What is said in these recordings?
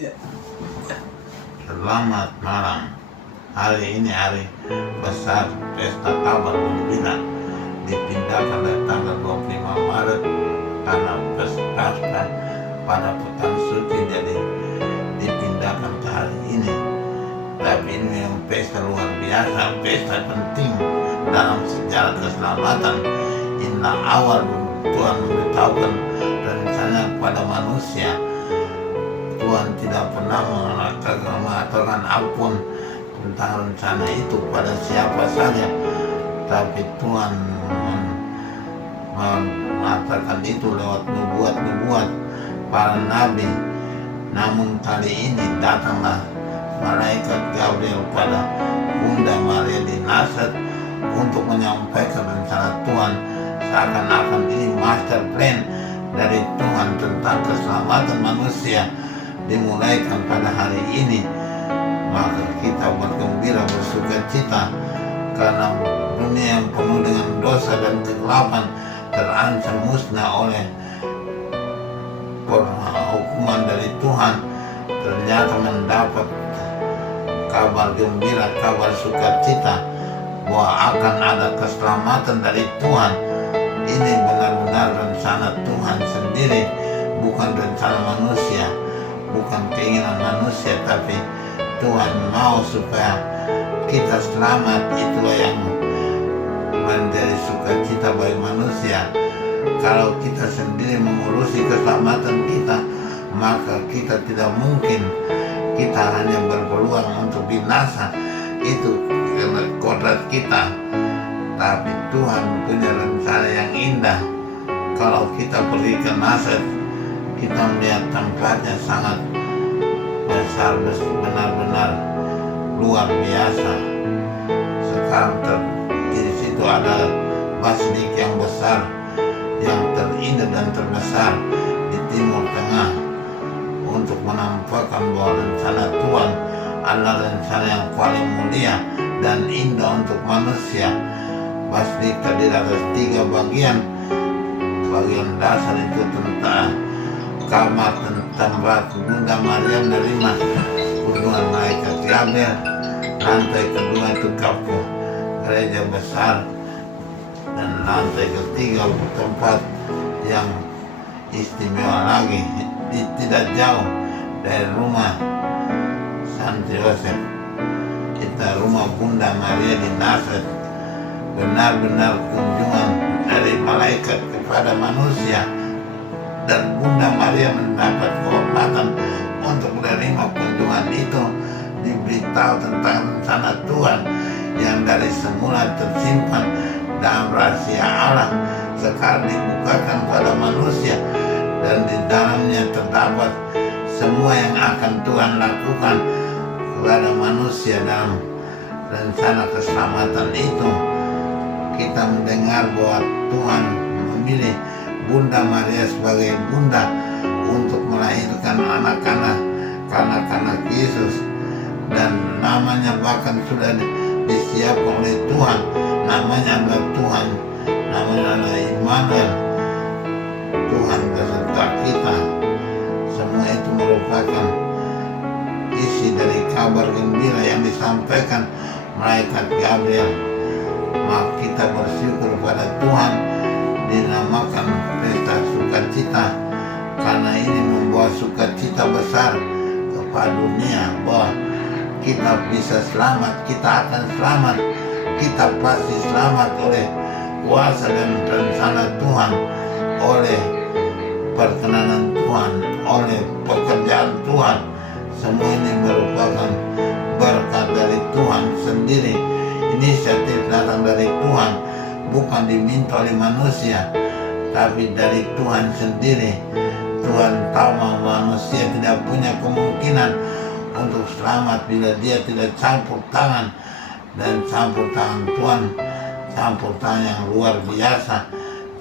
Ya. Selamat malam. Hari ini hari besar pesta kabar gembira dipindahkan dari tanggal 25 Maret karena pesta pada pekan suci, jadi dipindahkan ke hari ini. Tapi ini memang pesta luar biasa, pesta penting dalam sejarah keselamatan. Inilah awal Tuhan memberitahukan rencana kepada manusia. Tuhan tidak pernah mengatakan apapun tentang rencana itu pada siapa saja, tapi Tuhan mengatakan itu lewat nubuat-nubuat para nabi. Namun kali ini datanglah malaikat Gabriel pada Bunda Maria di Nazaret untuk menyampaikan rencana Tuhan, seakan-akan ini master plan dari Tuhan tentang keselamatan manusia dimulaikan pada hari ini. Maka kita bergembira, bersukacita, karena dunia yang penuh dengan dosa dan kegelapan terancam musnah oleh hukuman dari Tuhan, ternyata mendapat kabar gembira, kabar sukacita bahwa akan ada keselamatan dari Tuhan. Ini benar-benar rencana Tuhan sendiri, bukan rencana manusia, bukan keinginan manusia, tapi Tuhan mau supaya kita selamat. Itulah yang menjadi sukacita bagi manusia. Kalau kita sendiri mengurusi keselamatan kita, maka kita tidak mungkin, kita hanya berpeluang untuk binasa. Itu kodrat kita. Tapi Tuhan punya rencana yang indah. Kalau kita pergi ke Nazaret, kita melihat tempatnya sangat besar, benar-benar luar biasa. Sekarang di situ ada baslik yang besar, yang terindah dan terbesar di Timur Tengah, untuk menampakkan bahwa rencana Tuhan adalah rencana yang paling mulia dan indah untuk manusia. Baslik terdiri atas 3 bagian. Bagian dasar itu tentang kamar tempat Bunda Maria menerima kunjungan malaikat Gabriel. Lantai kedua itu kapal gereja besar, dan lantai ketiga tempat yang istimewa lagi, tidak jauh dari rumah Santo Yosef. Kita rumah Bunda Maria di Nazaret, benar-benar kunjungan dari malaikat kepada manusia. Dan Bunda Maria mendapat kehormatan untuk menerima kunjungan itu, diberitahu tentang rencana Tuhan yang dari semula tersimpan dalam rahasia Allah, sekarang dibukakan pada manusia, dan di dalamnya terdapat semua yang akan Tuhan lakukan kepada manusia dalam rencana keselamatan itu. Kita mendengar bahwa Tuhan memilih Bunda Maria sebagai bunda untuk melahirkan anak-anak Yesus, dan namanya bahkan sudah disiapkan oleh Tuhan. Namanya adalah Tuhan, namanya adalah Immanuel, Tuhan beserta kita. Semua itu merupakan isi dari kabar gembira yang disampaikan malaikat Gabriel. Maka kita bersyukur pada Tuhan, dinamakan pesta sukacita, karena ini membawa sukacita besar kepada dunia bahwa kita bisa selamat, kita akan selamat, kita pasti selamat oleh kuasa dan rencana Tuhan, oleh perkenanan Tuhan, oleh pekerjaan Tuhan. Semua ini merupakan berkat dari Tuhan sendiri. Inisiatif datang dari Tuhan, bukan diminta oleh manusia, tapi dari Tuhan sendiri. Tuhan tahu manusia tidak punya kemungkinan untuk selamat bila dia tidak campur tangan, dan campur tangan Tuhan, campur tangan yang luar biasa,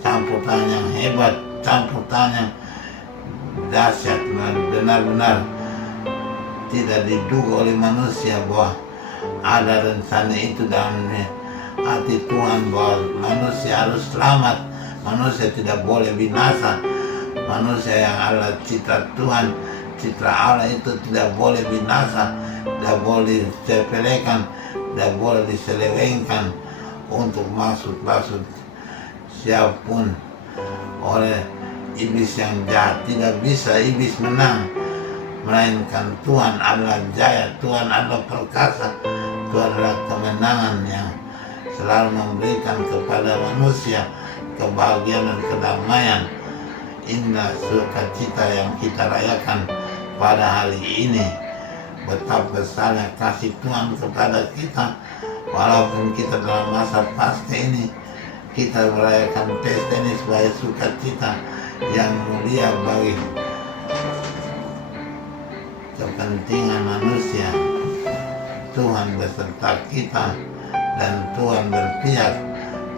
campur tangan yang hebat, campur tangan yang dahsyat, benar-benar tidak diduga oleh manusia bahwa ada rencana itu dalam hati Tuhan, bahwa manusia harus selamat, manusia tidak boleh binasa. Manusia yang adalah citra Tuhan, citra Allah itu tidak boleh binasa, tidak boleh disepelekan, tidak boleh diselewengkan untuk maksud-maksud siapapun oleh iblis yang jahat. Tidak bisa iblis menang, melainkan Tuhan adalah jaya, Tuhan adalah perkasa, Tuhan adalah kemenangan yang selalu memberikan kepada manusia kebahagiaan dan kedamaian. Inilah sukacita yang kita rayakan pada hari ini. Betapa besarnya kasih Tuhan kepada kita, walaupun kita dalam masa Paskah ini kita merayakan pesta ini sebagai sukacita yang mulia bagi kepentingan manusia. Tuhan beserta kita dan Tuhan berpihak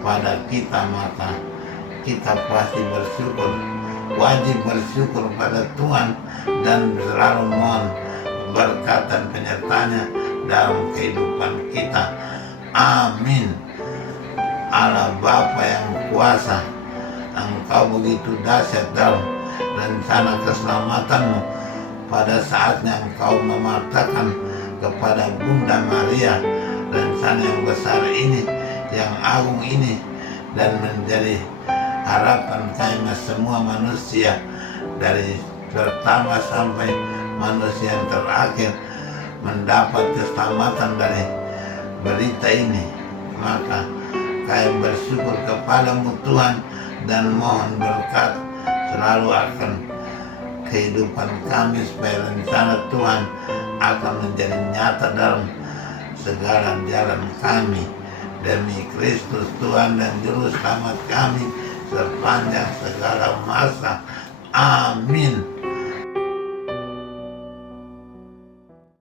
pada kita, maka kita pasti bersyukur, wajib bersyukur pada Tuhan dan selalu mohon berkat dan penyertanya dalam kehidupan kita. Amin. Allah Bapa yang kuasa, Engkau begitu dahsyat dalam rencana keselamatanmu. Pada saatnya Engkau mematahkan kepada Bunda Maria rencana yang besar ini, yang agung ini, dan menjadi harapan kami semua manusia, dari pertama sampai manusia yang terakhir, mendapat keselamatan dari berita ini. Maka kami bersyukur kepadamu Tuhan dan mohon berkat selalu akan kehidupan kami, supaya rencana Tuhan akan menjadi nyata dalam segala jalan kami. Demi Kristus Tuhan dan Juru Selamat kami sepanjang segala masa. Amin.